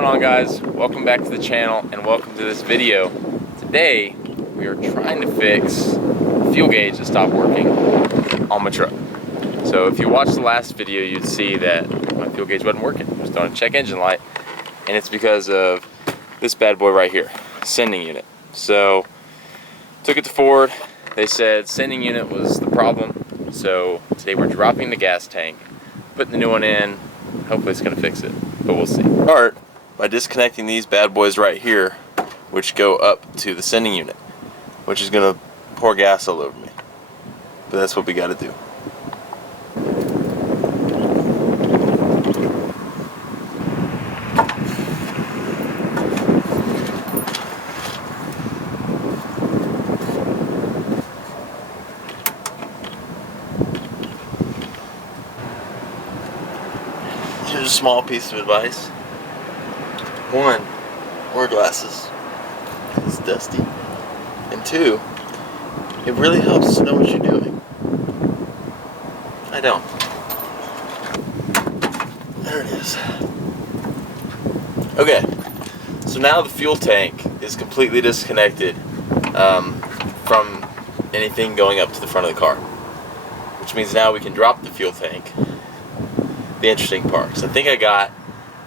going on, guys? Welcome back to the channel and welcome to this video. Today we are trying to fix the fuel gauge that stopped working on my truck. So if you watched the last video, you'd see that my fuel gauge wasn't working. I was throwing a check engine light, and it's because of this bad boy right here, sending unit. So took it to Ford. They said sending unit was the problem. So today we're dropping the gas tank, putting the new one in. Hopefully it's going to fix it, but we'll see. Start by disconnecting these bad boys right here, which go up to the sending unit, which is going to pour gas all over me. But that's what we got to do. Here's a small piece of advice. One, wear glasses. It's dusty. And two, it really helps to know what you're doing. I don't. There it is. Okay, so now the fuel tank is completely disconnected from anything going up to the front of the car, which means now we can drop the fuel tank. The interesting part is I think I got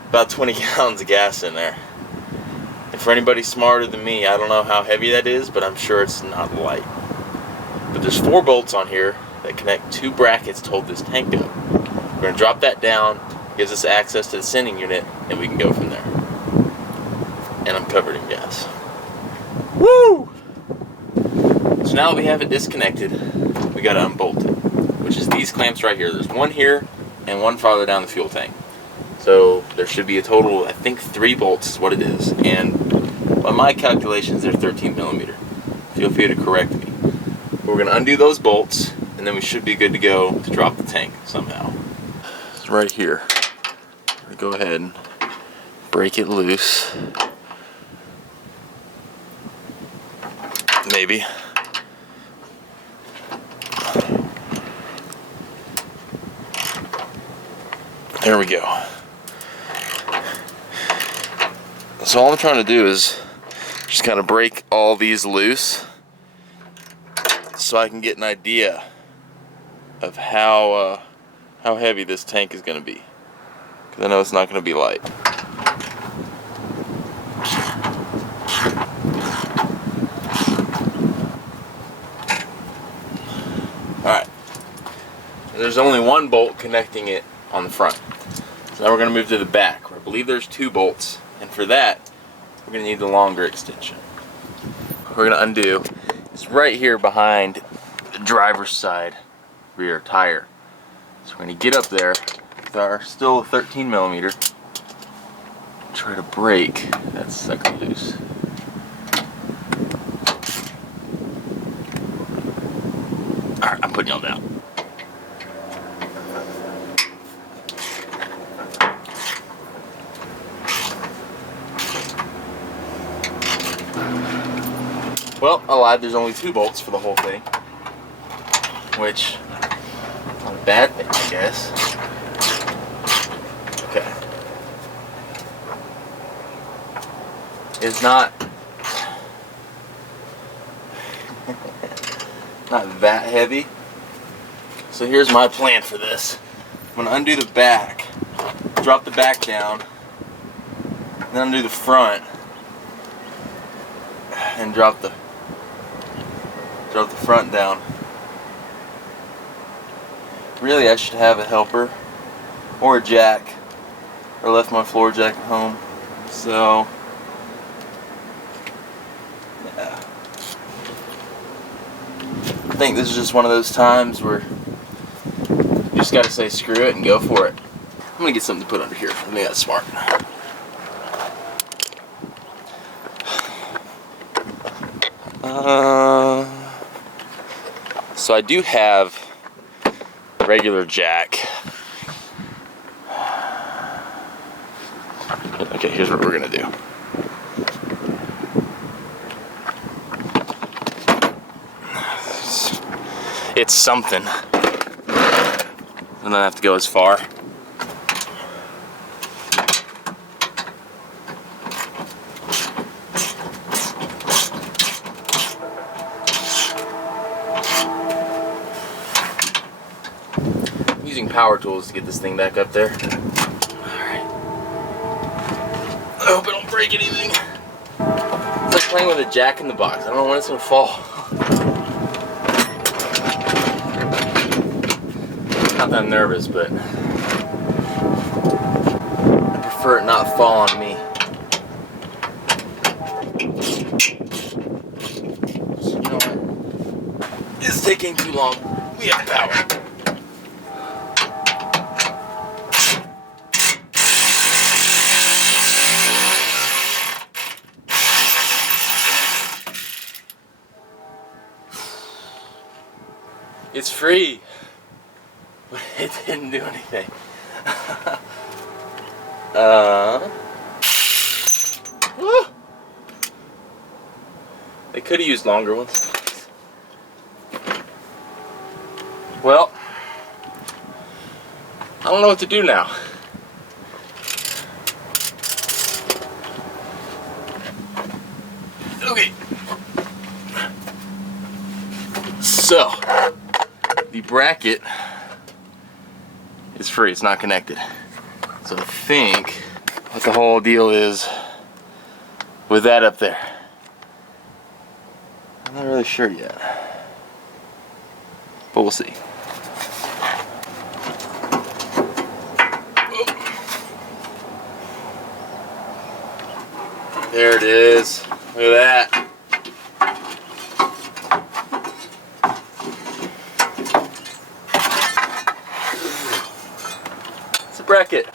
about 20 gallons of gas in there. And for anybody smarter than me, I don't know how heavy that is, but I'm sure it's not light. But there's 4 bolts on here that connect 2 brackets to hold this tank up. We're going to drop that down, gives us access to the sending unit, and we can go from there. And I'm covered in gas. Woo! So now that we have it disconnected, we got to unbolt it, which is these clamps right here. There's one here and one farther down the fuel tank. So there should be a total, I think 3 bolts is what it is. And by my calculations, they're 13 millimeter. Feel free to correct me. We're going to undo those bolts, and then we should be good to go to drop the tank somehow. It's right here. I'm going to go ahead and break it loose. Maybe. There we go. So all I'm trying to do is just kind of break all these loose so I can get an idea of how heavy this tank is going to be, because I know it's not going to be light. Alright, there's only one bolt connecting it on the front. So now we're going to move to the back, where I believe there's 2 bolts, and for that we're going to need the longer extension. We're going to undo. It's right here behind the driver's side rear tire. So we're going to get up there with our still 13 millimeter, try to break that sucker loose. Alright, I'm putting y'all down. Well, I lied, there's only 2 bolts for the whole thing, which, not a bad thing, I guess. Okay. It's not that heavy. So here's my plan for this. I'm going to undo the back, drop the back down, then undo the front, and drop the front down. Really, I should have a helper or a jack, or left my floor jack at home. So yeah, I think this is just one of those times where you just gotta say screw it and go for it. I'm gonna get something to put under here. I think that's smart. So I do have regular jack. Okay, here's what we're gonna do. It's something. I don't have to go as far. using power tools to get this thing back up there. Alright. I hope I don't break anything. It's like playing with a jack in the box. I don't know when it's gonna fall. Not that I'm nervous, but I prefer it not fall on me. So, you know what? It's taking too long. We have power. It's free, but it didn't do anything. They could have used longer ones. Well, I don't know what to do now. Okay. So, the bracket is free, it's not connected. So I think what the whole deal is with that up there. I'm not really sure yet, but we'll see. There it is. Look at that. It's a bracket.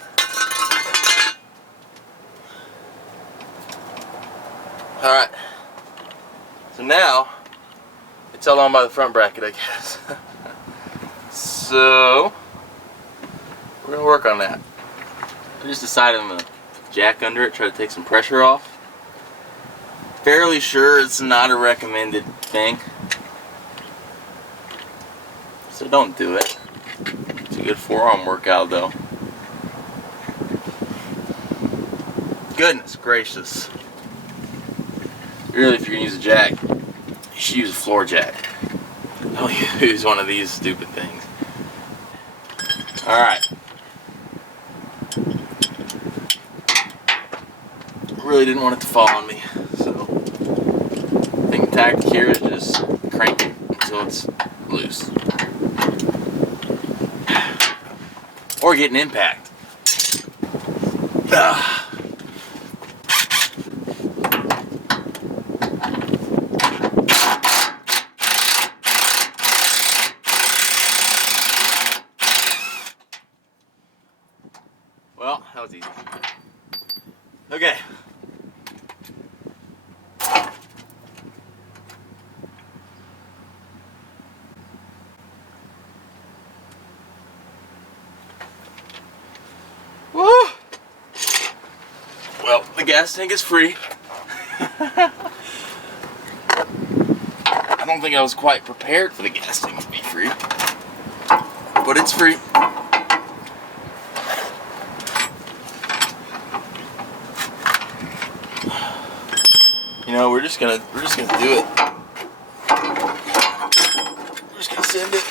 Alright. So now, it's held on by the front bracket, I guess. So, we're going to work on that. I just decided I'm going to jack under it, try to take some pressure off. Fairly sure it's not a recommended thing, so don't do it. It's a good forearm workout though. Goodness gracious. Really, if you're going to use a jack, you should use a floor jack. Don't use one of these stupid things. Alright. Really didn't want it to fall on me, so I think the tactic here is just crank it until it's loose. Or get an impact. Well, that was easy. Okay. Woo! Well, the gas tank is free. I don't think I was quite prepared for the gas tank to be free, but it's free. You know, we're just gonna do it. We're just gonna send it.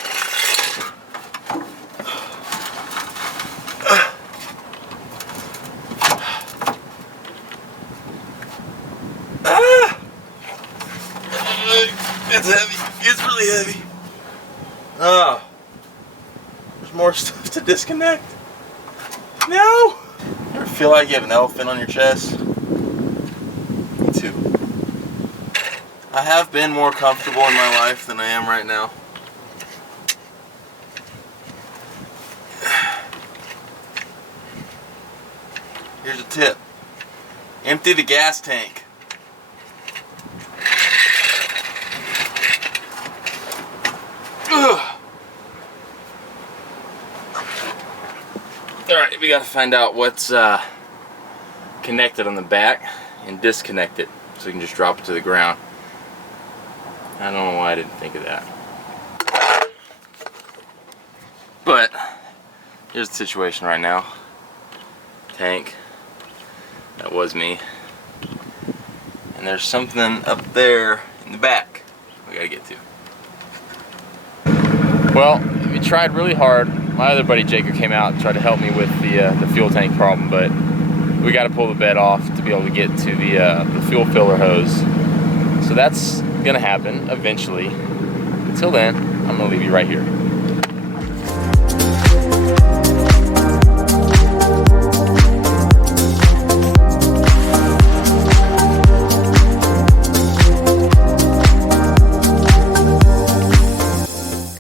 It's heavy. It's really heavy. Oh, there's more stuff to disconnect. No. You ever feel like you have an elephant on your chest? Me too. I have been more comfortable in my life than I am right now. Here's a tip. Empty the gas tank. Alright, we gotta find out what's connected on the back and disconnect it so we can just drop it to the ground. I don't know why I didn't think of that. But here's the situation right now. Tank. That was me. And there's something up there in the back we gotta get to. Well, we tried really hard my other buddy Jacob came out and tried to help me with the fuel tank problem, but we got to pull the bed off to be able to get to the fuel filler hose. So that's gonna happen eventually. Until then, I'm gonna leave you right here.